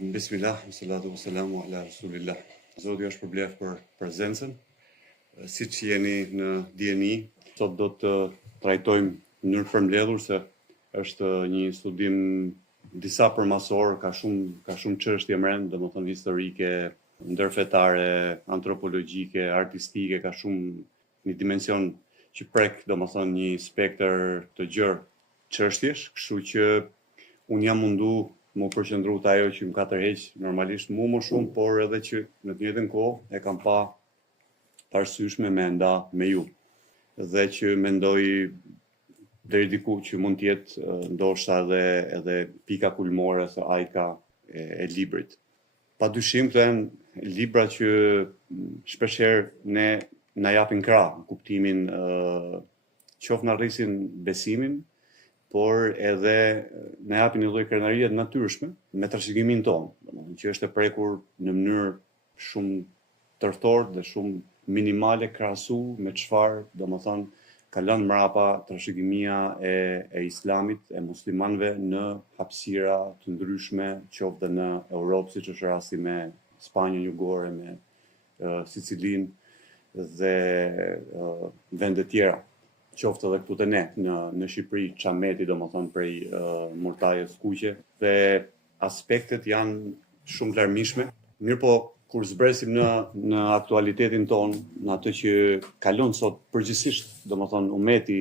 Bismillah, salatu wassalamu ala rasulillah. Zoti është përblef për prezencën. Siç jeni në dieni, sot do të trajtojmë në mënyrë përmbledhur se është një studim disa përmasor, ka shumë çështje mrend, domethënë historike, ndërfetare, antropologjike, artistike, ka shumë një dimension që prek domethënë një spektër të gjerë çështjesh, kështu që unë jam mundu më përqendru të ajo që më ka tërheq normalisht mu më shumë, por edhe që në të njëjtën kohë e kam pa parësyshme me nda me ju. Dhe që mendoj deri diku që mund të jetë ndoshta edhe pika kulmore se ajka e librit. Padyshim këto janë libra që shpeshherë ne na japin krah në kuptimin qoftë na rrisin besimin, por edhe na japin një lloj krenarie të natyrshme me trashëgimin tonë, domethënë që është e prekur në mënyrë shumë tërthore dhe shumë minimale krahasu me çfarë domethënë ka lënë mbrapa trashëgimia e islamit, e muslimanëve në hapësira të ndryshme, qoftë në Europë, siç është rasti me Spanjën Jugore, me Sicilinë dhe vende tjera. Qoftë edhe këtu te ne në Shqipëri, Çameti domethënë prej Murtajës kuqe, dhe aspektet janë shumë të larmishme. Mirë po, kur zbresim në aktualitetin ton, në atë që kalon sot përgjithsisht, domethënë ummeti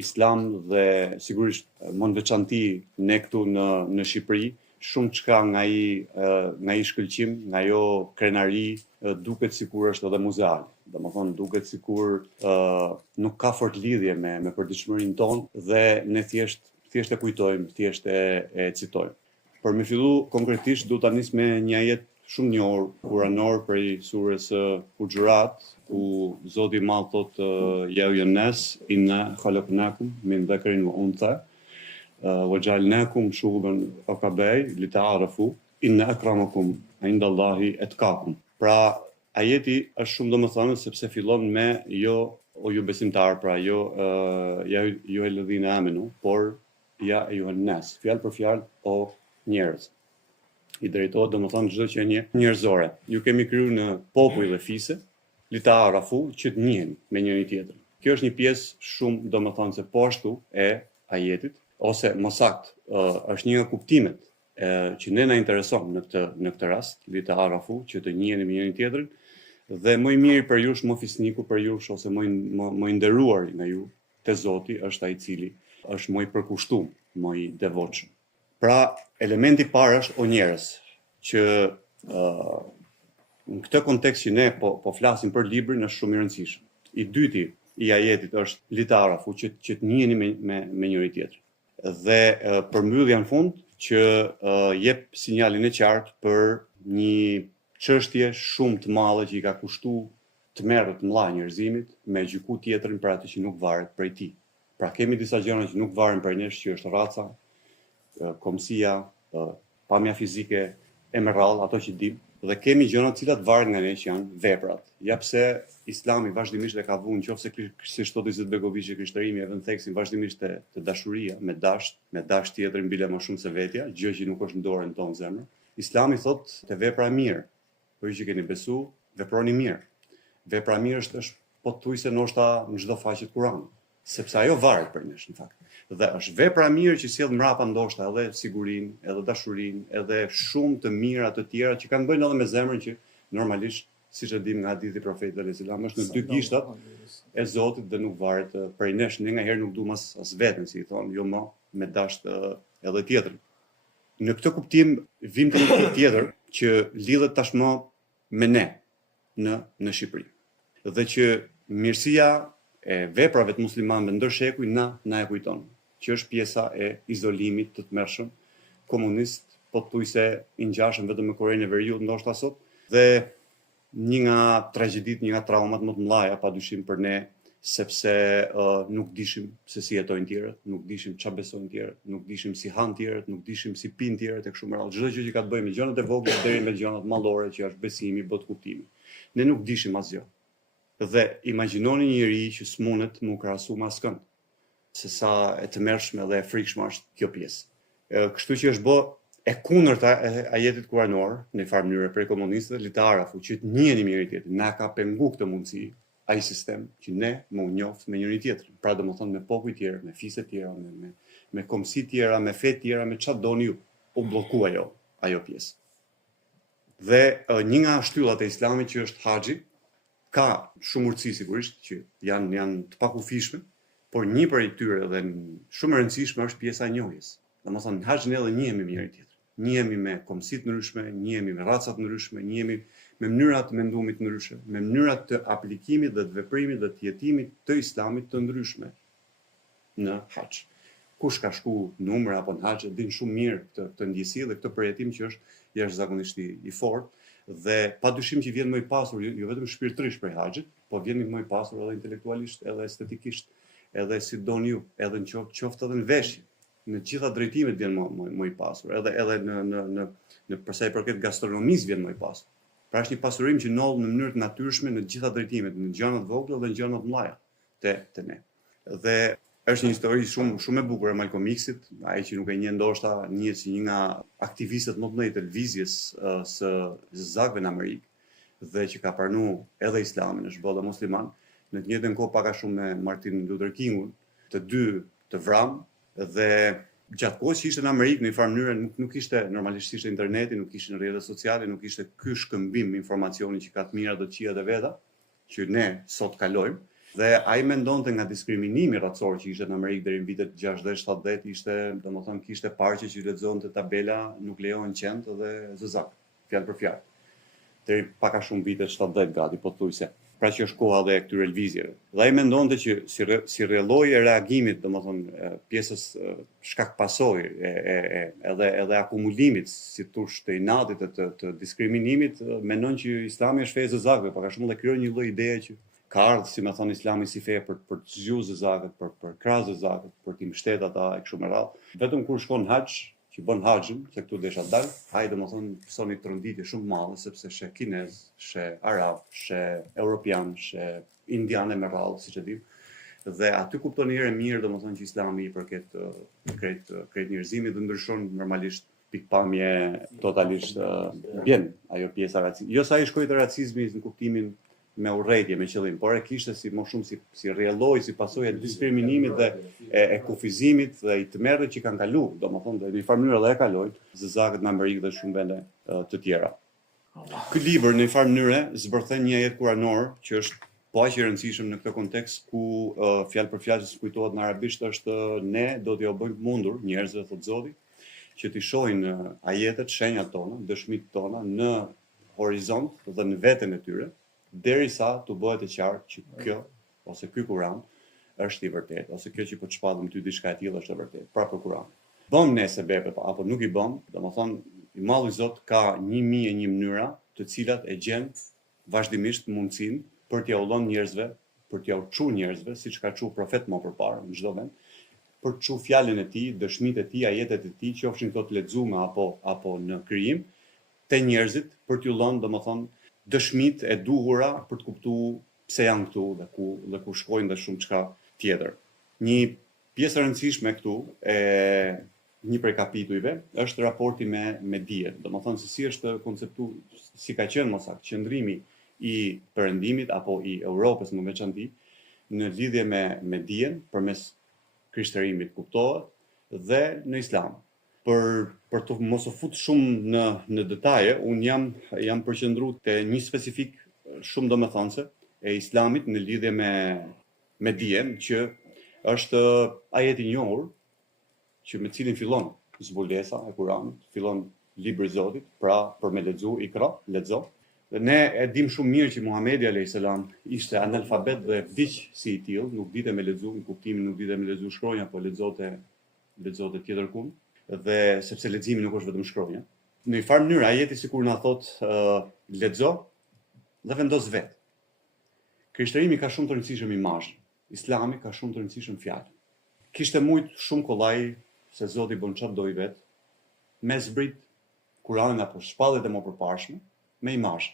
islam dhe sigurisht më në veçanti ne këtu në Shqipëri, shumë çka nga ai shkëlqim, nga ajo krenari duket sikur është edhe muzeal. Domethënë duket sikur nuk ka fort lidhje me përditshmërinë tonë dhe ne thjesht e kujtojmë, thjesht e citojmë. Për me fillu konkretisht do ta nis me një ajet shumë njohur kuranor prej surës Huxhurat, ku Zoti i Madh thotë ya ayyuhan nas inna khalaqnakum min dhakarin wa untha wa ja'alnakum shu'uban wa qaba'il lita'arafu inna akramakum 'inda Allahi atqakum. Pra ajeti është shumë domethënë sepse fillon me o ju besimtar, pra ja ju alladhina amanu, por ja ayyuhan nas, fjalë për fjalë o njerëz. I drejtohet domethënë çdo qenie njerëzore. Ju kemi krijuar në popull dhe fise, lita'arafu, që të njiheni me njëri tjetrin. Kjo është një pjesë shumë domethënë se po ashtu e ajetit, ose më saktë, është një nga kuptimet që ne na intereson në këtë rast, lita'arafu, që të njiheni me njëri tjetrin. Dhe më i miri për jush, më fisniku për jush, ose më i nderuar nga ju te Zoti është ai i cili është më i përkushtuar, më i devotshëm. Pra, elementi i parë është o njerëz, që në këtë kontekst që ne po flasim për librin është shumë i rëndësishëm. I dyti i ajetit është lita'arafu, që të njiheni me njëri tjetrin. Dhe përmbyllja në fund që jep sinjalin e qartë për një çështje shumë të madhe që i ka kushtuar tmerrët të mëdha njerëzimit me gjyku tjetrin për atë që nuk varet prej tij. Pra kemi disa gjëra që nuk varen prej nesh, që është raca, komësia, pamja fizike, e me radhë, ato që dim, dhe kemi gjëra të cilat varen nga ne që janë veprat. Ja pse Islami vazhdimisht e ka vënë, nëse si thotë Izetbegoviçi, krishterimi e vën theksin vazhdimisht te dashuria, me dash tjetrin bile më shumë se vetja, gjë që nuk është në dorën tonë zemër. Islami thotë te vepra e mirë, për ju që keni besu, veproni mirë. Vepra e mirë është pothuajse ndoshta në çdo faqe të Kuranit, sepse ajo varet për nesh në fakt. Dhe është vepra e mirë që sjell mbrapa ndoshta edhe sigurinë, edhe dashurinë, edhe shumë të mira të tjera që kanë bëjnë edhe me zemrën, që normalisht, siç e dim nga hadithi i Profetit sallallahu alajhi wasallam, është në dy gishtat e Zotit dhe nuk varet prej nesh. Ne ngaherë nuk duam as veten, si i thonë, jo më me dasht edhe tjetrin. Në këtë kuptim vim te një tjetër që lidhet tashmë me ne në Shqipëri. Dhe që mirësia e veprave të muslimanëve ndër shekuj na e kujton, që është pjesa e izolimit të tmerrshëm komunist, pothuajse i ngjashëm vetëm me Korenë e Veriut ndoshta sot, dhe një nga tragjeditë, një nga traumat më të mëdha padyshim për ne, sepse nuk dishim se si jetojnë tjerët, nuk dishim çfarë besojnë tjerët, nuk dishim si han tjerët, nuk dishim si pin tjerët e kështu me radhë. Çdo gjë që ka të bëjë me gjërat e vogla deri me gjërat mallore, që është besimi, bot kuptimi. Ne nuk dishim asgjë. Dhe imagjinoni një njeri që s'mundet më krahasu me askënd, se sa e tmerrshme dhe e frikshme është kjo pjesë. Kështu që është bë e kundërta e ajetit kuranor, në farë mënyrë prej komunistëve, litarë fuqit njëni njëri tjetrin, na ka pengu këtë mundësi, ai sistem që ne më njoft me njëri tjetrin. Pra domethënë me popull tjerë, me fise tjera, me komsi tjera, me fe tjera, me çfarë doni ju, u bllokua ajo pjesë. Dhe një nga shtyllat e Islamit që është haxhi ka shumë urtësi sigurisht që janë të pakufishme, por një prej tyre dhe shumë e rëndësishme është pjesa e njohjes. Domethënë në haxhin edhe njihemi me njëri tjetrin. Njihemi me komsi të ndryshme, njihemi me raca të ndryshme, njihemi me mënyra të mendimit të ndryshme, me mënyra të aplikimit dhe të veprimit dhe të jetimit të Islamit të ndryshme në haxh. Kush ka shku në umre apo në haxh din shumë mirë këtë ndjesi dhe këtë përjetim që është jashtëzakonisht i fortë dhe padyshim që vjen më i pasur jo vetëm shpirtërisht prej haxhit, po vjen më i pasur edhe intelektualisht, edhe estetikisht, edhe si doni ju, edhe në qoftë edhe në veshje. Në gjitha drejtimet vjen më i pasur, edhe në përsa i përket gastronomisë vjen më i pasur. Pra është një pasurim që ndodh në mënyrë të natyrshme në gjitha drejtimet, në gjërat vogla dhe në gjërat mëdha te ne. Dhe është një histori shumë e bukur e Malcolm X-it, ai që nuk e njeh ndoshta njihet si një nga aktivistët më të mëdhenj të televizjes së zakëve në Amerikë dhe që ka pranuar edhe Islamin, është bolla musliman, në të njëjtën kohë pak a shumë me Martin Luther Kingun, të dy të vramë dhe gjatë kohës që ishte në Amerikë në një farë mënyrë nuk ishte normalisht ishte interneti, nuk ishte në rrjetet sociale, nuk ishte ky shkëmbim informacioni që ka të mira do të këqija dhe veta, që ne sot kalojmë. Dhe ai mendonte nga diskriminimi racor që ishte në Amerikë deri në vitet 60-70 ishte, domethënë kishte parqe që lexonte tabela nuk lejohen qend dhe zëzak, fjalë për fjalë. Deri pak a shumë vite 70 gati pothuajse. Pra që është koha dhe këtyre lvizjeve. Dhe ai mendonte që si rrellojë e reagimit, domethënë pjesës shkak pasojë edhe akumulimit si tush të inatit të diskriminimit, mendon që Islami është fe e zëzakëve, pak a shumë dhe krijon një lloj ideje që ka ardhur, si më thon Islami si fe për të zgjuar zëzakët, për krah zëzakët, për të mbështetur ata e kështu me radhë. Vetëm kur shkon haxh, që bën haxhin, se këtu desha dal, ai domethënë pësoni tronditje shumë madhe sepse sheh kinez, sheh arab, sheh europian, sheh indianë me radhë, siç e dim. Dhe aty kupton njëherë mirë domethënë që Islami i përket krejt njerëzimit dhe ndryshon normalisht pikpamje totalisht vjen ajo pjesa racizmi. Jo sa ai shkoi te racizmi në kuptimin me urrëtie, me qëllim, por e kishte si më shumë si rrjelloj, si pasojë e diskriminimit dhe e kufizimit dhe i tmerrjet që kanë kaluar, domethënë në një farë mënyrë edhe e kalojnë zëzakët në Amerikë dhe shumë vende të tjera. Ky libër në një farë mënyrë zbërthen një ajet kuranor që është po aq i rëndësishëm në këtë kontekst ku fjalë për fjalë që kujtohet në arabisht është ne do t'ju bëjmë mundur njerëzve, thot Zoti, që t'i shohin ajetet, shenjat tona, dëshmitë tona në horizont dhe në veten e tyre, derisa të bëhet e qartë që kjo ose ky Kur'an është i vërtetë, ose kjo që po të shpallëm ty diçka e tillë është e vërtetë, pra për Kur'an. Bëm ne sebebe apo nuk i bëm, domethënë i Malli Zot ka 1001 mënyra të cilat e gjen vazhdimisht mundësinë për t'ia ullon njerëzve, për t'ia çuar njerëzve, siç ka çuar profet më përpara në çdo vend, për të çuar fjalën e tij, dëshmitë e tij, ajetet e tij, qofshin këto të lexuara apo në krijim, te njerëzit për t'u ullon domethënë dëshmitë e duhura për të kuptuar pse janë këtu dhe ku shkojnë dhe shumë çka tjetër. Një pjesë e rëndësishme këtu e një prej kapitujve është raporti me dijen. Domethënë se si është konceptuar, si ka qenë më saktë qëndrimi i perëndimit apo i Europës në veçantë në lidhje me dijen përmes krishterimit kuptohet dhe në Islam. Për të mos u fut shumë në detaje, unë jam përqendruar te një specifik shumë domethënëse e Islamit në lidhje me dijen që është ajeti i njohur që me cilin fillon zbulesa e Kuranit, fillon libri i Zotit, pra për me lexu Ikra, lexo. Dhe ne e dim shumë mirë që Muhamedi alayhis salam ishte analfabet dhe vdiq si i tillë, nuk dinte me lexu, në kuptimin nuk dinte me lexu shkronja, po lexonte tjetër kund. Dhe sepse leximi nuk është vetëm shkronja. Në një farë mënyrë ajeti sikur na thot lexo dhe vendos vet. Krishterimi ka shumë të rëndësishëm imazhin, Islami ka shumë të rëndësishëm fjalën. Kishte shumë kollaj se Zoti bën çfarë do i vet, me zbrit Kur'anin apo shpalljet e mëparshme me imazh,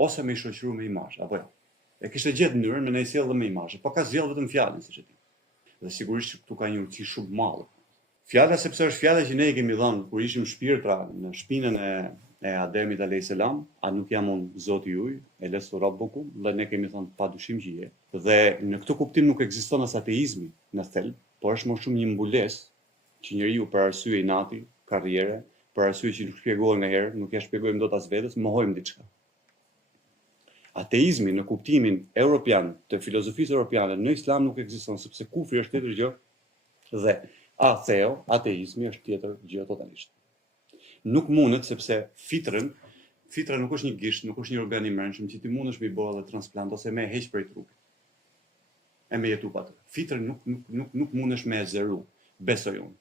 ose me i shoqëruar me imazh, apo jo. E kishte gjetë mënyrën me ne sjell dhe me imazh, po ka zgjedh vetëm fjalën siç e di. Dhe sigurisht këtu ka një urtësi shumë të madhe. Fjala sepse është fjala që ne i kemi dhënë kur ishim shpirtra në shpinën e Ademit alayhis salam, a nuk jam unë Zoti juaj, elestu rabbukum, dhe ne kemi thënë padyshim që je. Dhe në këtë kuptim nuk ekziston as ateizmi në thelb, por është më shumë një mbulesë që njeriu për arsye inati, karriere, për arsye që nuk shpjegohet ngaherë, nuk ja shpjegojmë dot as vetes, mohojmë diçka. Ateizmi në kuptimin europian të filozofisë europiane në islam nuk ekziston sepse kufri është tjetër gjë dhe atheo, ateizmi është tjetër gjë totalisht. Nuk mundet sepse fitra nuk është një gisht, nuk është një organ i mbrëmshëm që ti mundesh me i bëu edhe transplant ose me heq prej trupit. E me jetu patër. Fitra nuk mundesh me e zëru, besoj unë.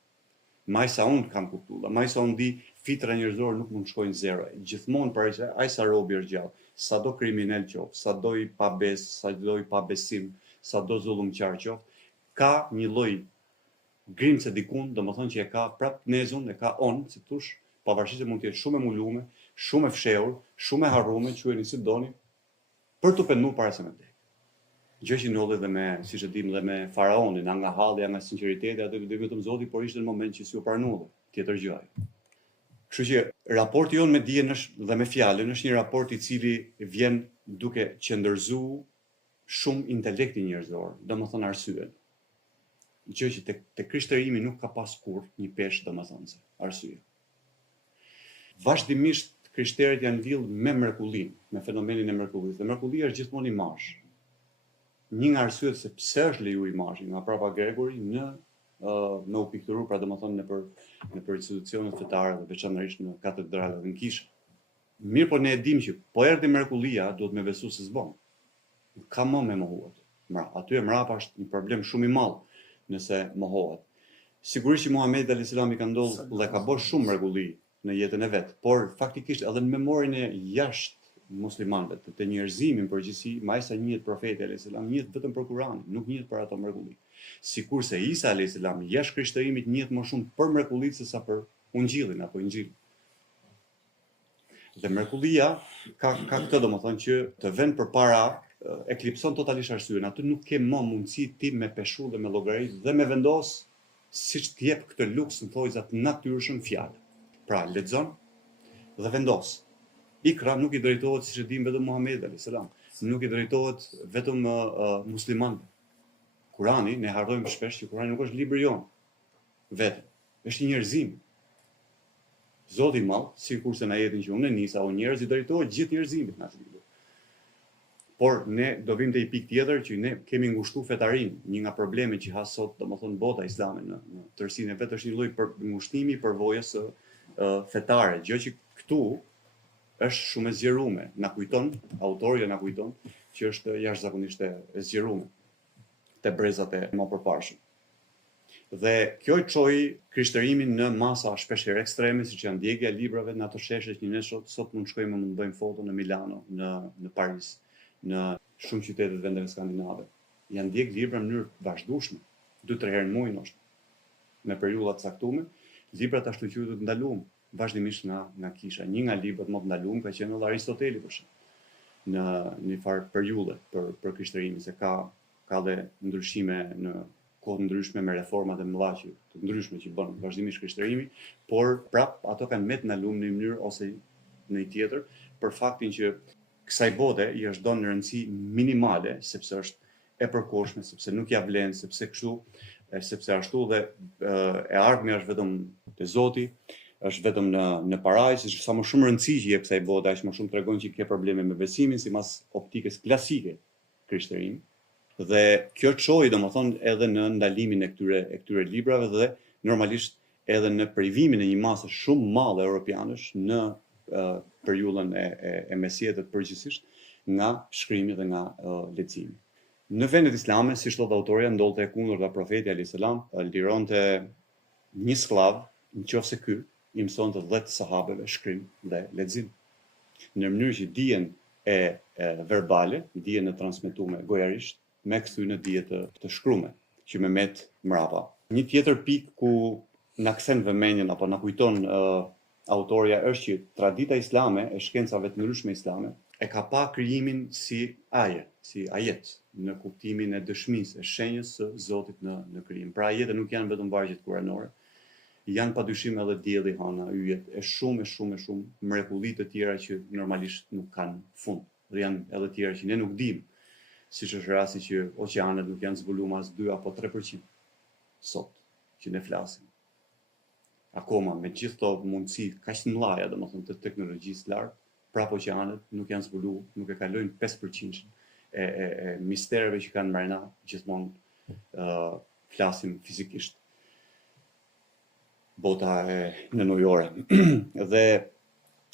Maj sa unë kam kuptuar, maj sa unë di, fitra njerëzore nuk mund të shkojnë zero. Gjithmonë për ai sa robi është gjallë, sado kriminal qoftë, sado i pabes, sado i pabesim, sado zullumqtar qoftë, ka një lloj grimse dikun, domethënë që e ka prap nezun, e ka on, si thosh, pavarësisht se mund të jetë shumë e mulume, shumë e fshehur, shumë e harrume, quheni si doni, për të penduar para se me vdek. Gjë që ndodhi dhe me, siç e dim, dhe me faraonin, nga halli, nga sinqeriteti, atë vetëm Zoti, por ishte në moment që si u pranullë, tjetër gjë ai. Kështu që raporti jon me dijen dhe me fjalën është një raport i cili vjen duke qëndërzuar shumë intelektin njerëzor, domethënë arsyen. Gjë që te krishterimi nuk ka pas kurrë një peshë domethënëse, arsye. Vazhdimisht krishterët janë lidhur me mrekullinë, me fenomenin e mrekullisë. Dhe mrekullia është gjithmonë imazh. Një nga arsyet se pse është lejuar imazhi nga Papa Gregori në u pikturuar, pra domethënë nëpër institucionet fetare dhe veçanërisht në katedrale dhe në kishe. Mirë, po ne e dimë që po erdhi mrekullia, duhet me besu se s'bën. Ka më me mohuat. Aty e mrapa është një problem shumë i madh nëse mohohet. Sigurisht që Muhamedi alayhis salam i ka ndodhur dhe ka bërë shumë mrekulli në jetën e vet, por faktikisht edhe në memorien e jashtë muslimanëve, të njerëzimin përgjithësi, më sa njihet profeti alayhis salam, njihet vetëm për Kur'anin, nuk njihet për ato mrekulli. Sikurse Isa alayhis salam jashtë krishterimit njihet më shumë për mrekullitë sesa për ungjillin apo injil. Dhe mrekullia ka këtë domethënë që të vend përpara eklipson totalisht arsyen. Aty nuk ke më mundësi ti me peshull dhe me llogarit dhe me vendos siç të jep këtë luks në thojza të natyrshëm fjalë. Pra, lexon dhe vendos. Ikra nuk i drejtohet, siç e dim, vetëm Muhamedit alayhis salam, nuk i drejtohet vetëm muslimanëve. Kurani, ne harrojmë shpesh që Kurani nuk është libri jon vetëm, është një njerëzim. Zoti i Madh, sikurse në ajetin që unë nisa, o njerëz i drejtohet gjithë njerëzimit në atë libër. Por ne do vim te një pikë tjetër që ne kemi ngushtuar fetarin, një nga problemet që ha sot, domethënë bota islame në tërësinë e vet është një lloj ngushtimi i përvojës së fetare, gjë që këtu është shumë e zgjeruar. Na kujton, autori na kujton që është jashtëzakonisht e zgjeruar te brezat e më përparshëm. Dhe kjo i çoi krishterimin në masa shpeshherë ekstreme, siç janë ndjekja e librave në ato sheshe që ne sot mund shkojmë mund bëjmë foto në Milano, në Paris, në shumë qytete të vendeve skandinave. Janë ndjek libra në mënyrë vazhdueshme, 2-3 herë në muaj ndoshta, me periudha të caktuara. Librat ashtu quhet të ndaluam vazhdimisht nga kisha. Një nga librat më të ndaluam ka qenë edhe Aristoteli për shemb. Në një farë periudhë për krishterimin, se ka dhe ndryshime në kohë të ndryshme me reforma të mëdha të ndryshme që bën vazhdimisht krishterimi, por prap ato kanë me të ndaluam në një mënyrë ose në një tjetër për faktin që kësaj bote i është dhënë rëndësi minimale, sepse është e përkohshme, sepse nuk ja vlen, sepse kështu, sepse ashtu dhe e ardhmja është vetëm te Zoti, është vetëm në parajs, është sa më shumë rëndësi që jep kësaj bote, aq më shumë tregon që ke probleme me besimin sipas optikës klasike krishterimi. Dhe kjo çoi domethënë edhe në ndalimin e këtyre librave dhe normalisht edhe në privimin e një mase shumë madhe europianësh në periudhën e mesjetët përgjithsisht nga shkrimi dhe nga leximi. Në vendet islame, si thot autoria, ndodhte e kundërta profeti alayhis salam, lironte një skllav, nëse ky i mësonte 10 sahabeve shkrim dhe lexim. Në mënyrë që dijen e verbale, dijen e transmetuar gojarisht, me kthy në dije të shkruame, që me met mrapa. Një tjetër pikë ku na kthen vëmendjen apo na kujton autoria është që tradita islame e shkencave të ndryshme islame e ka pa krijimin si ajet, në kuptimin e dëshmisë, e shenjës së Zotit në krijim. Pra ajete nuk janë vetëm vargjet kuranore, janë padyshim edhe dielli, hana, yjet, e shumë mrekulli të tjera që normalisht nuk kanë fund. Dhe janë edhe tjera që ne nuk dim, siç është rasti që oqeanet nuk janë zbuluar as 2 apo 3% sot që ne flasim. Akoma me gjithë këto mundësi kaq të mëdha, domethënë të teknologjisë lartë, prapë oqeanet nuk janë zbuluar, nuk e kalojnë 5% e mistereve që kanë mbrana, gjithmonë flasim fizikisht. Bota e nënojore. Dhe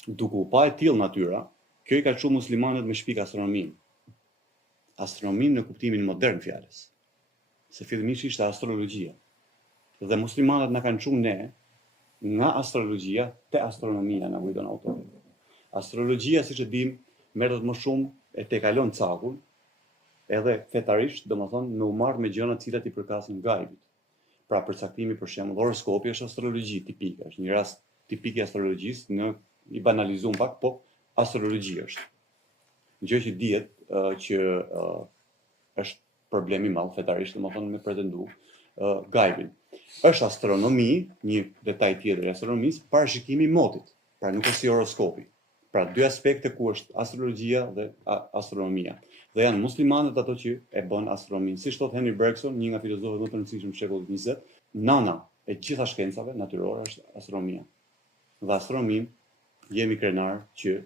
duke u pa e tillë natyra, kjo i ka çuar muslimanët me shpik astronominë. Astronominë në kuptimin modern fjalës. Se fillimisht ishte astrologjia. Dhe muslimanët na kanë çuar ne nga astrologjia te astronomia, na kujton autori. Astrologjia, siç e dim, merret më shumë e tejkalon cakun, edhe fetarisht, domethënë, në u marr me gjëra të cilat i përkasin gajbit. Pra përcaktimi për shembull, horoskopi është astrologji tipike, është një rast tipik i astrologjisë, në i banalizuar pak, po astrologji është. Gjë që dihet që është problemi i madh fetarisht, domethënë me pretendu gajbin. Është astronomi, një detaj tjetër i astronomisë, parashikimi i motit. Pra nuk është si horoskopi. Pra dy aspekte ku është astrologjia dhe astronomia. Dhe janë muslimanët ato që e bën astronominë. Si thot Henry Bergson, një nga filozofët më të rëndësishëm të shekullit 20, nana e gjitha shkencave natyrore është astronomia. Dhe astronominë jemi krenar që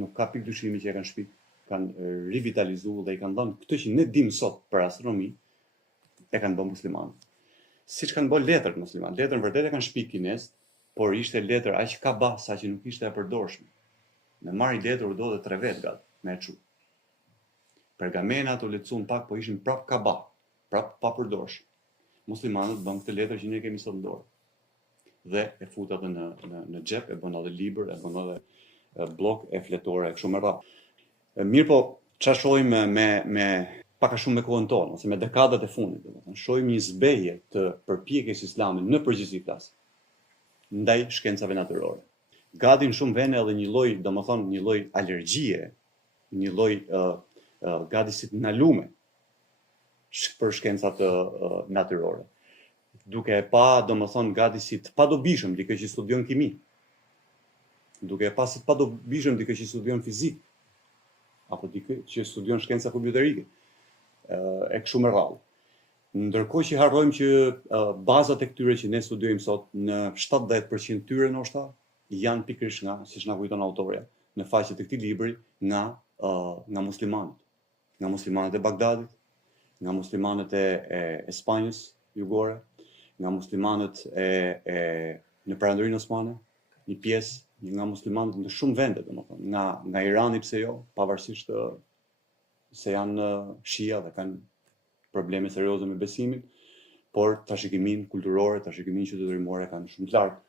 nuk ka pikë dyshimi që e kanë shpik, kanë rivitalizuar dhe i kanë dhënë këtë që ne dim sot për astronomi, e kanë bën muslimanët. Siç kanë bën letrat muslimanët. Letrën vërtet e kanë shpik kinez, por ishte letër aq kaba sa që nuk ishte e përdorshme. Me marrë letër u do dhe 3 vet gat me e çu. Pergamenat u lecuan pak, po ishin prap kaba, prap pa përdorshme. Muslimanët bën këtë letër që ne kemi sot në dorë. Dhe e fut edhe në xhep, e bën edhe libër, e bën edhe blok e fletore e kështu me radhë. Mirë po, çfarë shohim me pak a shumë me kohën tonë, ose me dekadat e fundit, domethënë, shohim një zbehje të përpjekjes islame në përgjithësi flas ndaj shkencave natyrore. Gati në shumë vende edhe një lloj, domethënë, një lloj alergjie, një lloj gati si të ndalume për shkencat natyrore. Duke e pa, domethënë, gati si të padobishëm dikë që studion kimi. Duke e pa si të padobishëm dikë që studion fizik, apo dikë që studion shkenca kompjuterike. E kështu me radhë. Ndërkohë që harrojmë që bazat e këtyre që ne studiojmë sot, në 70% tyre ndoshta janë pikërisht nga, siç na kujton autorja, në faqet e këtij libri, nga muslimanët. Nga muslimanët e Bagdadit, nga muslimanët e Spanjës jugore, nga muslimanët në Perandorinë Osmane, një pjesë, nga muslimanët në shumë vende, domethënë, nga Irani pse jo, pavarësisht se janë shia dhe kanë probleme serioze me besimin, por trashëgiminë kulturore, trashëgiminë qytetërimore kanë shumë të lartë,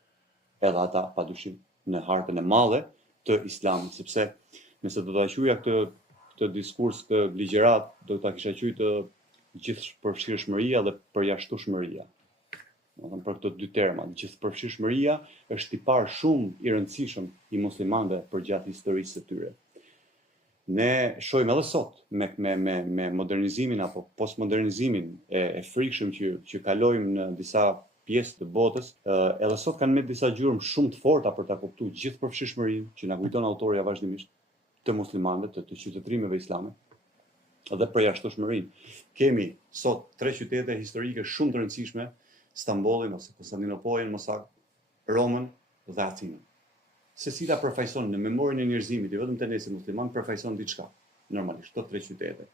edhe ata padyshim në harkën e madhe të islamit, sepse nëse do ta quaja këtë diskurs, këtë ligjërat, do ta kisha quajtë gjithëpërfshirshmëria dhe përjashtueshmëria. Domethënë për këto dy terma, gjithëpërfshirshmëria është tipar shumë i rëndësishëm i muslimanëve përgjatë historisë së tyre. Ne shohim edhe sot me modernizimin apo postmodernizimin e frikshëm që kalojmë në disa pjesë të botës, edhe sot kanë me disa gjurmë shumë të forta për ta kuptuar gjithëpërfshirshmërinë që na kujton autorja vazhdimisht të muslimanëve, të qytetërimeve islame, edhe përjashtueshmërinë. Kemi sot 3 qytete historike shumë të rëndësishme, Stambollin ose Konstantinopolin, më saktë, Romën dhe Athinën. Secila përfaqëson në memorinë e njerëzimit, jo vetëm të ne si musliman, përfaqëson diçka, normalisht, këto 3 qytete.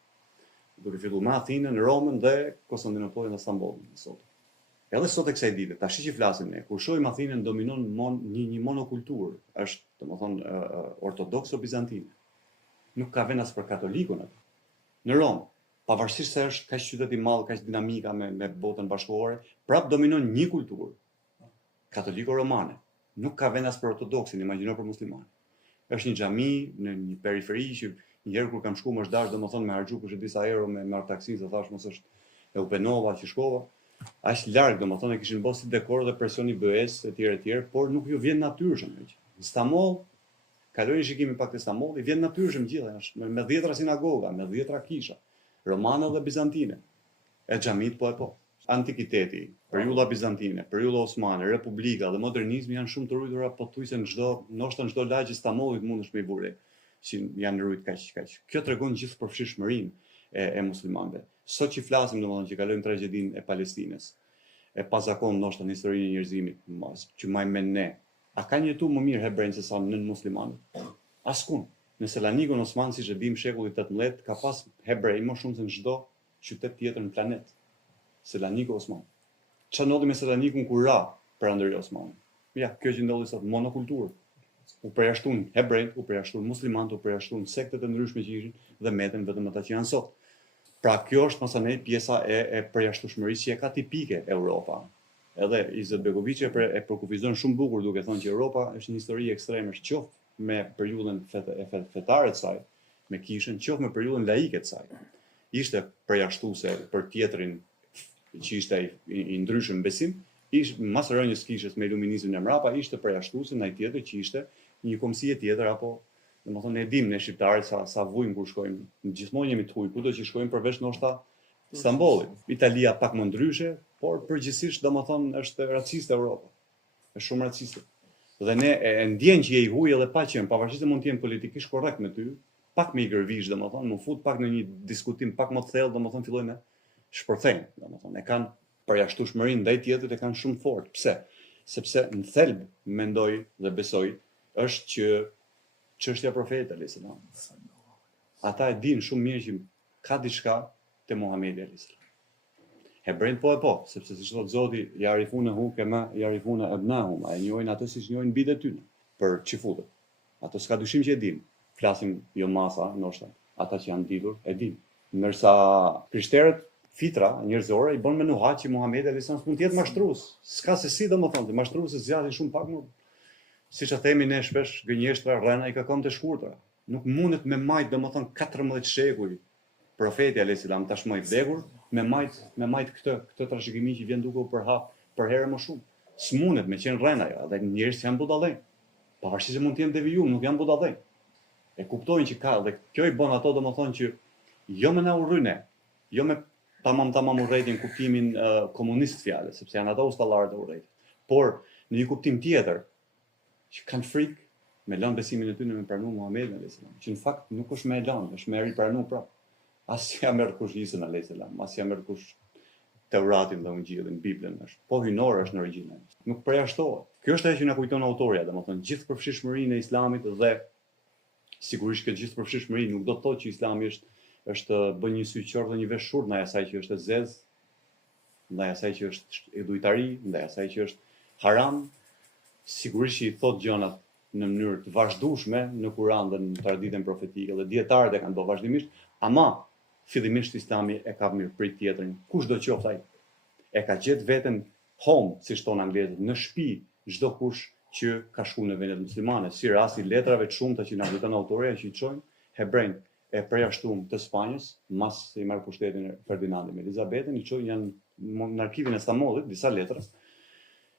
Duke filluar me Athinën, Romën dhe Konstantinopolin dhe Stambollin sot. Edhe sot e kësaj dite, tash që flasim ne, kur shohim Athinën dominon një monokulturë, është, domethënë, ortodokso bizantine. Nuk ka vend as për katolikun aty. Në Romë, pavarësisht se është kaq qytet i madh, kaq dinamika me botën bashkëkohore, prap dominon një kulturë, katoliko-romane. Nuk ka vend as për ortodoksin, imagjino për musliman. Është një xhami në një periferi që një herë kur kam shkuar më dash, domethënë me harxhu për disa euro me taksi, se thash mos është e upenova që shkova. Aq larg, domethënë e kishin bërë si dekor dhe personi BE-s etj, por nuk ju vjen natyrshëm. Në Stamboll, kaloi shikimin pak te Stambolli, vjen natyrshëm gjithë, është me 10 sinagoga, me 10 kisha, romane dhe bizantine. E xhamit po. Antikiteti, periudha bizantine, periudha osmane, republika dhe modernizmi janë shumë të ruajtura pothuajse ndoshta në çdo lagj Istanbullit mundesh me i vure që janë rujt kaq. Kjo tregon gjithë përfshirshmërinë e muslimanëve. Sot që flasim domethënë që kalojmë tragjedinë e Palestinës, e pazakon ndoshta në historinë e njerëzimit, që majmë me ne. A kanë jetuar më mirë hebrejtë se sa nën muslimanët? Askund. Në Selanikun Osman, siç e dim, shekulli 18 ka pas hebrej më shumë se në çdo qytet tjetër në planet. Selaniku Osman. Çfarë ndodhi me Selanikun kur ra Perandëria Osmane? Ja, kjo që ndodhi sot, monokulturë. U përjashtun hebrejt, u përjashtun muslimanët, u përjashtun sektet e ndryshme që ishin dhe meten vetëm ata që janë sot. Pra kjo është masanej pjesa e përjashtueshmërisë që e ka tipike Europa. Edhe Izetbegović e përkufizon shumë bukur duke thënë që Europa është një histori ekstreme, qoftë me periudhën fetare të saj, me kishën, qoftë me periudhën laike të saj. Ishte përjashtuese për tjetrin që ishte i ndryshëm besim, ishte mas rënjës kishës me iluminizmin e mrapa, ishte përjashtuese ndaj tjetër që ishte një kombësie tjetër apo domethënë ne dimë ne shqiptarët sa vujmë kur shkojmë, gjithmonë jemi të huj, kudo që shkojmë përveç ndoshta Stambollit. Italia pak më ndryshe, por përgjithsisht domethënë është raciste Europa. Është shumë raciste. Dhe ne e ndjen që je i huj edhe pa qenë, pavarësisht se mund të jem politikisht korrekt me ty, pak me i gërvish domethënë, më fut pak në një diskutim pak më të thellë, domethënë filloj me shpërthejnë, domethënë e kanë përjashtueshmërinë ndaj tjetrit e kanë shumë fort. Pse? Sepse në thelb mendoj dhe besoj është që çështja profetit alayhis salam. Ata e dinë shumë mirë që ka diçka te Muhamedi alayhis salam. Hebrejt po, sepse siç thot Zoti, yarifuna kama yarifuna abnahum, ai njohin ato siç njohin bijtë e tyre për çifutët. Ato s'ka dyshim që e dinë. Flasim jo masa, ndoshta ata që janë ditur e dinë. Ndërsa krishterët fitra njerëzore i bën me nuhat që Muhamedi alayhis salam mund të jetë mashtrues. S'ka se si domethënë, mashtruesi zgjatin shumë pak më. Siç e themi ne shpesh, gënjeshtra rrena i ka këmbë të shkurtra. Nuk mundet me majt domethënë 14 shekuj profeti alayhis salam tashmë i vdekur me majt këtë trashëgimi që vjen duke u përhap për herë më shumë. S'mundet me qenë rrena ajo, dhe njerëzit janë budallëj. Pavarësisht se mund të jenë devijum, nuk janë budallëj. E kuptojnë që ka dhe kjo i bën ato domethënë që jo me na urryne, jo me tamam urrëtin kuptimin komunist fjalës, sepse janë ato ustallarët e urrëtit. Por në një kuptim tjetër që kanë frikë me lënë besimin e tyre me pranu Muhamedit alayhis salam, që në fakt nuk është me lënë, është me ripranu prapë. As ja merr kush Isën alayhis salam, as ja merr kush Teuratin dhe Ungjillin, Biblën, është po hynor është në origjinë. Nuk përjashtohet. Kjo është ajo që na kujton autoria, domethënë gjithë përfshirshmërinë e Islamit dhe sigurisht që gjithë përfshirshmërinë nuk do të thotë që Islami është bën një syqor dhe një veshur ndaj asaj që është e zezë, ndaj asaj që është idhujtari, ndaj asaj që është haram. Sigurisht që i thot gjërat në mënyrë të vazhdueshme në Kur'an dhe në traditën profetike dhe dietarët e kanë bërë vazhdimisht, ama fillimisht Islami e ka mirëprit tjetrin, kushdo qoftë ai. E ka gjetë veten home, siç thon anglezët, në shtëpi çdo kush që ka shkuar në vendet muslimane, si rasti letrave të shumta që na kujton autoria që i çojnë hebrejt e përjashtuar të Spanjës, mas se i marr pushtetin Ferdinandi me Elizabetën, i çojnë janë në arkivin e Stambollit disa letra.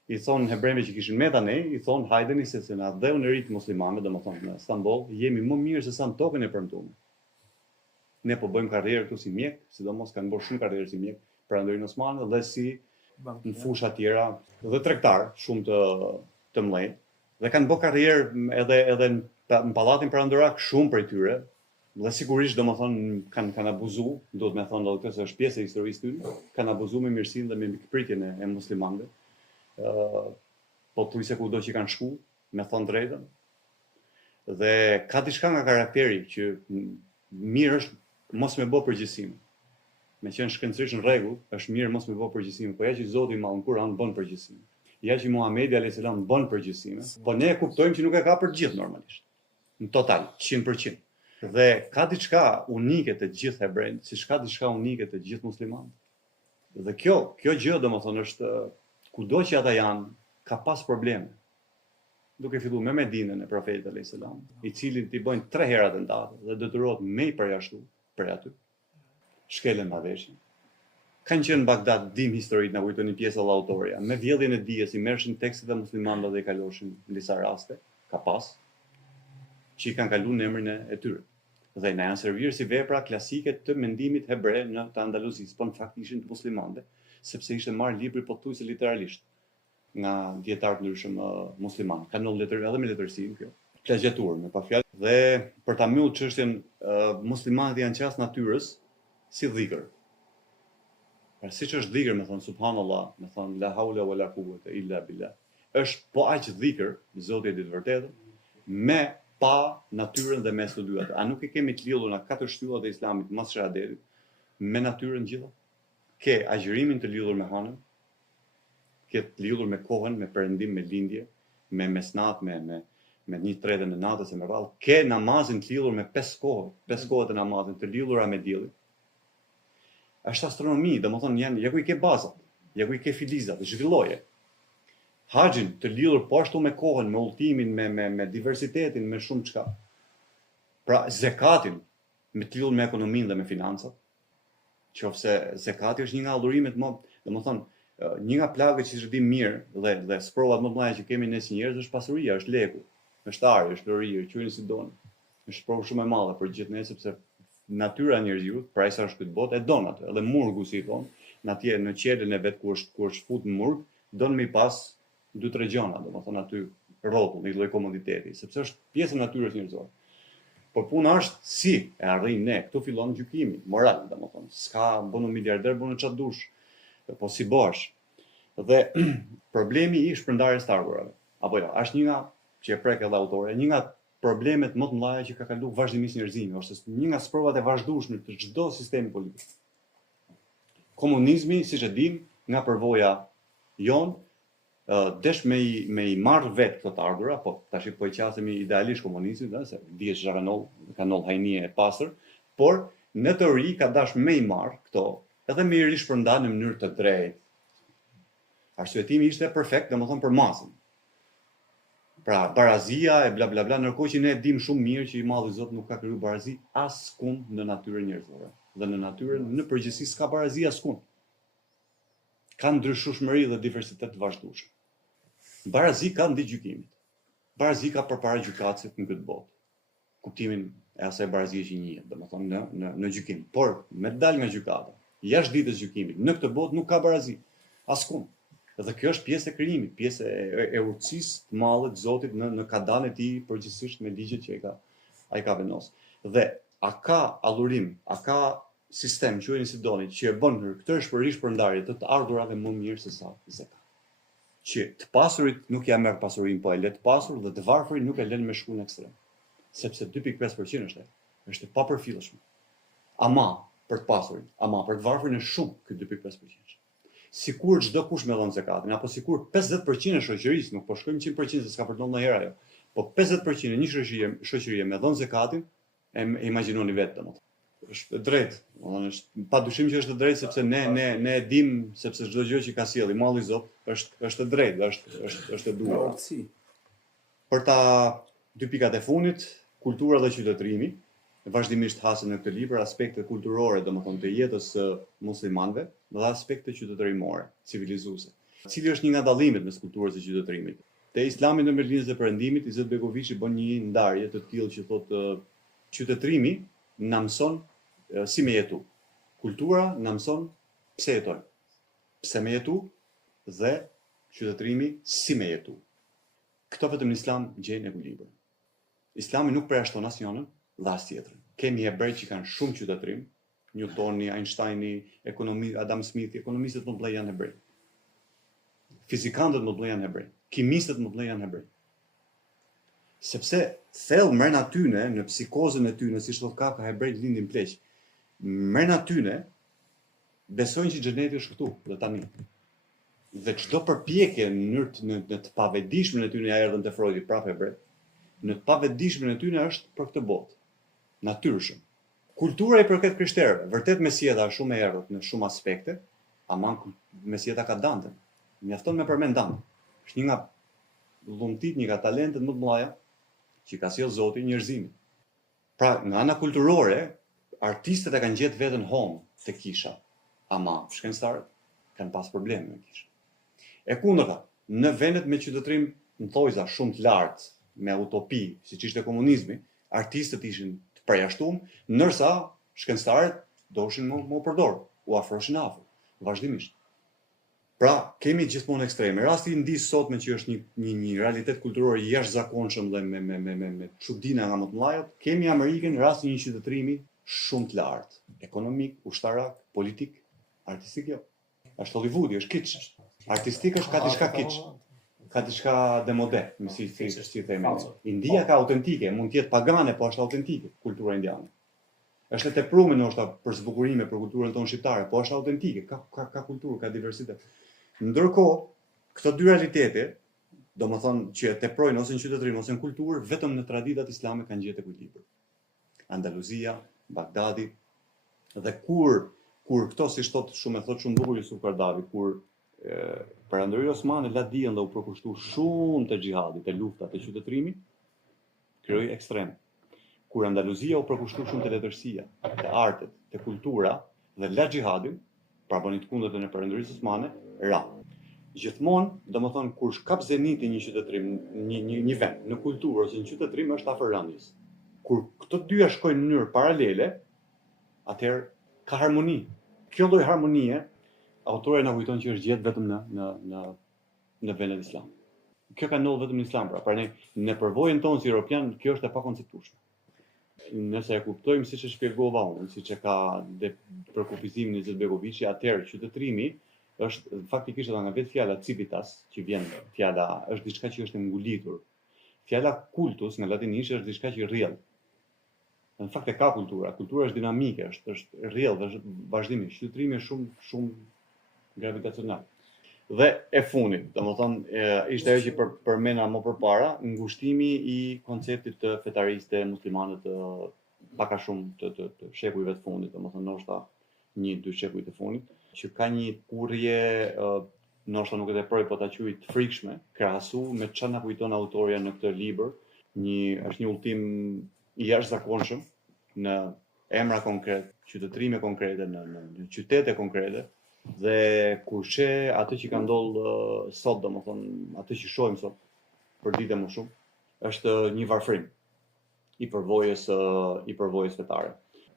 I thon hebrejve që kishin me tani, i thon hajdeni se na dheu në rit muslimane, domethënë në Stamboll, jemi më mirë se sa në tokën e premtuar. Ne po bëjmë karrierë këtu si mjek, sidomos kanë bërë shumë karrierë si mjek Perandërinë Osmane dhe si në fusha tjera dhe tregtar shumë të mëdhenj dhe kanë bërë karrierë edhe në pallatin perandorak shumë prej tyre. Dhe sigurisht domethënë kanë abuzuar, duhet më thonë edhe këtë është pjesë e historisë tyre, kanë abuzuar me mirësinë dhe me mikpritjen e muslimanëve. Po thuaj se kudo që kanë shku, me thonë drejtën. Dhe ka diçka nga karakteri që mirë është mos me bë përgjithësim. Me qenë shkencërisht në rregull, është mirë mos me bë përgjithësim, po ja që Zoti i Madh në Kur'an bën përgjithësim. Ja që Muhamedi alayhis salam bën përgjithësim, po ne e kuptojmë që nuk e ka për gjithë normalisht. Në total, 100%. Dhe ka diçka unike të gjithë hebrejt, siç ka diçka unike të gjithë muslimanët. Dhe kjo gjë domethënë është kudo që ata janë, ka pas probleme. Duke filluar me Medinën e profetit alayhis salam, i cili t'i bojnë 3 herë atentate dhe detyrohet me i përjashtu për aty. Shkelen madheshin. Kanë qenë në Bagdad, dim historitë, na kujton një pjesë edhe autoria. Me vjedhjen e dijes i merrshin tekstet e muslimanëve dhe i kaloshin në disa raste, ka pas që i kanë kaluar në emrin e tyre. Dhe na janë servir si vepra klasike të mendimit hebre në të Andaluzisë, po në fakt ishin të muslimanëve, sepse ishte marrë libri pothuajse literalisht nga dietar të ndryshëm musliman. Ka ndonjë letër edhe me letërsinë kjo. Plagjatur me pa fjalë dhe për ta mbyllur çështjen muslimanët janë qas natyrës si dhikër. Siç është dhikër, me thonë subhanallah, me thonë la haula wala quwwata illa billah. Është po aq dhikër, Zoti e di të vërtetën, me pa natyrën dhe mes të dy atë. A nuk e kemi të lidhur nga 4 shtyllat e Islamit mas shahadetit me natyrën gjithë? Ke agjërimin të lidhur me hanën, ke të lidhur me kohën, me perëndim, me lindje, me mesnat, me 1/3 e natës e me radhë. Ke namazin të lidhur me 5 kohë, 5 kohët e namazit të lidhura me diellin. Është astronomi, domethënë ja ku i ke bazat, ja ku i ke filizat, zhvilloje. Haxhin të lidhur po ashtu me kohën, me udhëtimin, me diversitetin, me shumë çka. Pra zekatin me të lidhur me ekonominë dhe me financat. Qofse zekati është një nga adhurimet më, domethënë një nga plagët që di mirë dhe sprovat më të mëdha që kemi ne si njerëz është pasuria, është leku, është ari, është lori, quajeni si doni. Është provë shumë e madhe për gjithë ne sepse natyra e njerëziu, pra sa është këtë botë, e don atë. Edhe murgu si i thon, atje në qiellin e vet ku është fut në murg, don me i pas 2-3 gjona, domethënë aty rrotull, një lloj komoditeti, sepse është pjesë e natyrës njerëzore. Por puna është si e arrijmë ne, këtu fillon gjykimi moral, domethënë. S'ka bënu miliarder, bënu çfarë dush. Po si bësh? Dhe problemi i shpërndarjes të ardhurave. Apo jo, është një nga që e prek edhe autori, një nga problemet më të mëdha që ka kaluar vazhdimisht njerëzimi, ose një nga sprovat e vazhdueshme të çdo sistemi politik. Komunizmi, siç e dim, nga përvoja jon, desh me i marrë vetë këto të ardhura, po tash po i qasemi idealisht komunizmit, se dihet se ka ndonjë hajnie e pastër, por në teori ka dash me i marrë këto, edhe me i rishpërnda në mënyrë të drejtë. Arsyetimi ishte perfekt, domethënë për masën. Pra barazia e bla bla bla, ndërkohë që ne dim shumë mirë që i Madhi Zot nuk ka krijuar barazi askund në natyrën njerëzore. Dhe në natyrën në përgjithësi s'ka barazi askund. Ka ndryshueshmëri dhe diversitet të vazhdueshëm. Barazi ka ndaj gjykimit. Barazi ka përpara gjykatësit në këtë botë. Kuptimin e asaj barazie që njihet, domethënë në gjykim. Por me dal nga gjykata, jashtë ditës gjykimit, në këtë botë nuk ka barazi askund. Dhe kjo është pjesë e krijimit, pjesë e urtësisë të madhe të Zotit në kadan e tij përgjithsisht me ligjet që ai ka vendosur. Dhe a ka adhurim, a ka sistem quajeni si doni që e bën këtë rishpërndarje të ardhurave më mirë se sa zekat. Që të pasurit nuk ja merr pasurinë, po e lë të pasur dhe të varfërit nuk e lën me shkuën ekstrem. Sepse 2.5% është e papërfillshme. Ama për të pasurin, ama për të varfërin është shumë ky 2.5%. Sikur çdo kush me dhon zekatin, apo sikur 50% e shoqërisë, nuk po shkojmë 100% se s'ka përdorur ndonjëherë ajo, po 50% e një shoqërie me dhon zekatin, e imagjinoni vetë domethënë. Është drejt, domethënë është padyshim që është drejt sepse ne e dim sepse çdo gjë që ka sjellë Malli i Zot është e drejtë, është e duhur. Për ta dy pikat e fundit, kultura dhe qytetërimi, vazhdimisht hasen në këtë libër aspekte kulturore, domethënë të jetës së muslimanëve, dhe aspekte qytetërimore, civilizuese. Cili është një nga dallimet mes kulturës dhe qytetërimit? Te Islami në Berlinës dhe Perëndimit, Izet Begoviçi bën një ndarje të tillë që thotë qytetërimi na mëson si me jetu. Kultura na mëson pse jetojmë. Pse me jetu dhe qytetërimi si me jetu. Këto vetëm në Islam gjejnë ekuilibër. Islami nuk përjashton asnjërin dhe as tjetrën. Kemi hebrej që kanë shumë qytetërim, Newtoni, Einsteini, Adam Smithi, ekonomistët më të mëdhenj janë hebrej. Fizikantët më të mëdhenj janë hebrej. Kimistët më të mëdhenj janë hebrej. Sepse thellë mërna tyne në psikozën e tyne, siç thotë Kafka, hebrejt lindin pleq. Mërna tyne besojnë që xheneti është këtu dhe tani. Dhe çdo përpjekje në të pavetdijshmën e tyne ja erdhën te Freudi prapë hebrej. Në të pavetdijshmën e tyne është për këtë botë. Natyrshëm. Kultura i përket krishterëve, vërtet mesjeta është shumë e errët në shumë aspekte, ama mesjeta ka dante. Mjafton me përmend dante. Është një nga dhuntit, një nga talentet më të mëdha që ka sjell Zoti njerëzimit. Pra, nga ana kulturore, artistët e kanë gjetë veten home te kisha, ama shkencëtarët kanë pas probleme me kisha. E kundërta, në vendet me qytetërim në thojza shumë të lartë, me utopi, siç ishte komunizmi, artistët ishin të përjashtuar, ndërsa shkencëtarët doshin më përdor, u afroshin afër, vazhdimisht. Pra, kemi gjithmonë ekstreme. Rasti i Indisë sotme që është një realitet kulturor i jashtëzakonshëm dhe me çuditëra nga më të mëdha, kemi Amerikën, rastin e një qytetërimi shumë të lartë, ekonomik, ushtarak, politik, artistik jo. Është Hollywoodi, është kitsch. Artistik është ka diçka kitsch. Ka diçka demode, si themi. India ka autentike, mund të jetë pagane, po është autentike kultura indiane. Është e tepruar ndoshta për zbukurime për kulturën tonë shqiptare, po është autentike, ka kulturë, ka diversitet. Ndërkohë, këto dy realitete, domethënë që e teprojnë ose në qytetërim ose në kulturë, vetëm në traditat islame kanë gjetur ekuilibër. Andaluzia, Bagdadi, dhe kur këto si thot shumë bukur Yusuf Kardavi, kur Perandoria Osmane la dijen dhe u përkushtu shumë të xhihadit, të luftat, të qytetërimit, krijoi ekstrem. Kur Andaluzia u përkushtu shumë të letërsia, të artet, të kultura dhe la xhihadin, pra bëni të kundërtën e Perandorisë Osmane, ra. Gjithmonë, domethënë kur shkap zeniti një qytetërim, një vend në kulturë ose në qytetërim është afër rëndjes. Kur këto dyja shkojnë në mënyrë paralele, atëherë ka harmoni. Kjo lloj harmonie, autori na kujton që është gjetë vetëm në vendet islam. Kjo ka ndodhur vetëm në islam, pra ne në përvojën tonë si europian, kjo është e pakonceptueshme. Nëse e kuptojmë siç e shpjegova unë, siç e ka për kufizimin e Izetbegoviçi, atëherë qytetërimi është faktikisht edhe nga vetë fjala civitas, që vjen fjala është diçka që është ngulitur. Fjala kultus nga latinisht është diçka që rrjedh. Në fakt e ka kultura është dinamike, është rrjedh, është vazhdimisht. Qytetërimi është shumë gravitacional. Dhe e fundit, domethënë ishte ajo që përmenda më përpara, ngushtimi i konceptit të fetariste muslimane të pak a shumë të shekujve të fundit, domethënë ndoshta 1-2 shekuj të fundit, që ka një kurrje, ndoshta nuk e teproj, po ta quaj të frikshme, krahasu me çfarë na kujton autoria në këtë libër, është një udhtim i jashtëzakonshëm në emra konkret, qytetërime konkrete, në qytete konkrete, dhe kur sheh atë që ka ndodhur sot, domethënë atë që shohim sot për ditë më shumë, është një varfrim i përvojës fetare.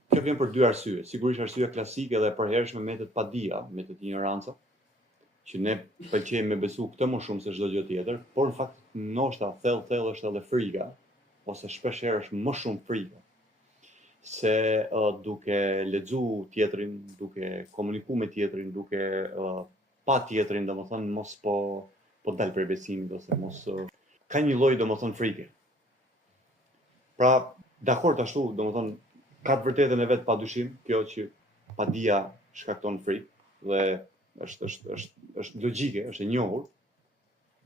Kjo vjen për dy arsye. Sigurisht arsyeja klasike dhe e përhershme metet padia, metet ignoranca, që ne pëlqejmë me besu këtë më shumë se çdo gjë tjetër, por në fakt ndoshta thellë është edhe frika, ose shpeshherë është më shumë frika. Se duke lexu tjetrin, duke komunikuar me tjetrin, duke pa tjetrin, domethënë mos po dal prej besimit ose mos ka një lloj domethënë frike. Pra, dakord ashtu, domethënë ka të vërtetën e vet padyshim, kjo që padia shkakton frikë dhe është logjike, është e njohur,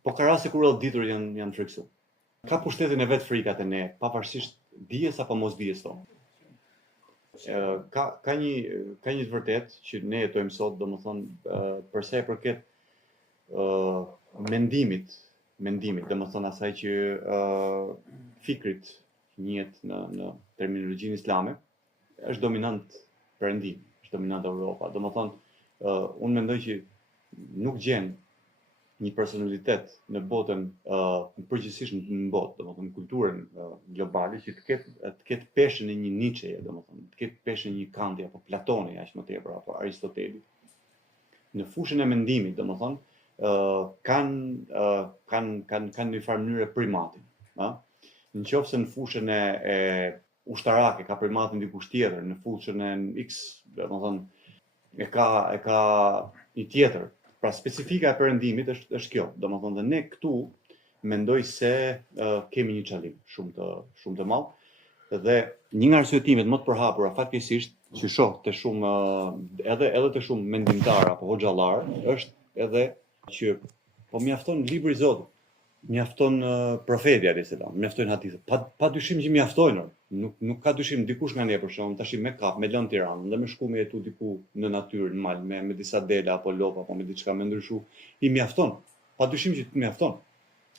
po ka raste kur edhe ditur janë friksuar. Ka pushtetin e vet frikat e ne, pavarësisht dijes apo mos dijes tonë. Ka një të vërtet që ne jetojmë sot, domethënë për sa i përket mendimit, domethënë asaj që fikrit njihet në terminologjinë islame, është dominant Perëndim, është dominant Europa. Domethënë unë mendoj që nuk gjen një personalitet në botën përgjithsisht në botë, domethënë kulturën globale që të ketë peshën e një Nietzsche, domethënë të ketë peshën e një Kanti apo Platoni, aq më tepër, apo Aristoteli. Në fushën e mendimit, domethënë kanë një farë mënyrë primatin, ëh. Nëse në fushën e ushtarake ka primatin dikush tjetër, në fushën e X, domethënë e ka një tjetër. Pra specifika e perëndimit është kjo, domethënë dhe ne këtu mendoj se kemi një çalim shumë të madh, dhe një nga arsyetimet më të përhapura fatkeqësisht që shoh të shumë edhe të shumë mendimtar apo hoxhallar është edhe që po mjafton libri i Zotit, mjafton profeti alayhis salam, mjaftojnë hadithet. Pa dyshim që mjaftojnë. Nuk ka dyshim dikush nga ne për shkakun tash me kap, me lënë Tiranë, dhe me shku me jetu diku në natyrë, në mal, me disa dela apo lop apo me diçka me ndryshu, i mjafton. Pa dyshim që të mjafton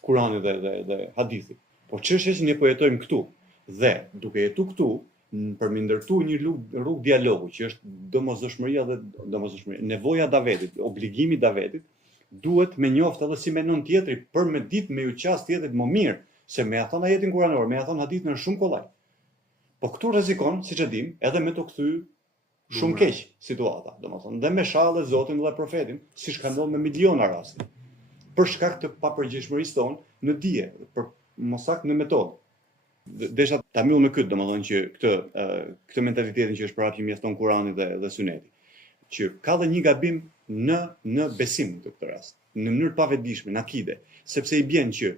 Kurani dhe hadithi. Po ç'është që ne po jetojmë këtu dhe duke jetu këtu, për mi ndërtu një rrugë dialogu që është domosdoshmëria dhe nevoja Davetit, obligimi Davetit, duhet me njoftë edhe si menon tjetri për me ditë me ju qas tjetrit më mirë, se me ja thon ajetin kuranor, me ja thon hadithin është shumë kollaj. Po këtu rrezikon, siç e dim, edhe me të kthy shumë keq situata, domethënë, dhe me shallë Zotin dhe profetin, siç ka ndodhur me miliona raste. Për shkak të papërgjegjshmërisë tonë në dije, për mos saktë në metodë. Desha ta mbyll me këtë, domethënë që këtë mentalitetin që është prapë që mjafton Kurani dhe Suneti, që ka dhe një gabim në besim në këtë rast, në mënyrë pavetdijshme, në akide, sepse i bën që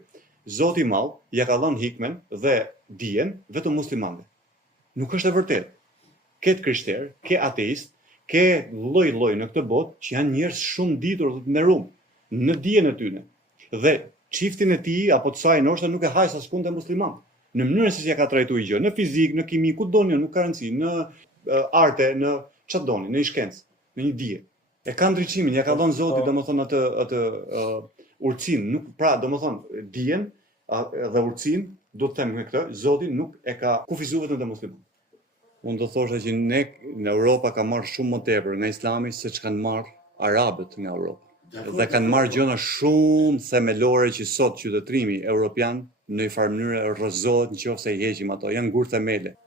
Zoti i Madh ja ka dhënë hikmen dhe dijen vetëm muslimanëve. Nuk është e vërtetë. Ke krishterë, ke ateist, ke lloj-lloj në këtë botë që janë njerëz shumë ditur dhe të nderuar në dijen e tyre. Dhe çiftin e tij apo të saj ndoshta nuk e hajs askund te musliman. Në mënyrën se si ja ka trajtuar gjë, në fizik, në kimi, ku doni, nuk ka rëndësi, në arte, në çfarë doni, në shkencë, në një dije. E ka ndriçimin, ja ka dhënë Zoti domethënë atë urtësinë, nuk pra domethënë dijen dhe urtësinë, do të them me këtë, Zoti nuk e ka kufizuar vetëm te muslimanët. Unë do thosha që ne në Europa ka marrë shumë më tepër nga Islami se ç'kanë marrë arabët nga Europa. Dhe kanë marrë gjëra shumë themelore që sot qytetërimi evropian në një farë mënyrë rrëzohet nëse i heqim ato, janë gur themele.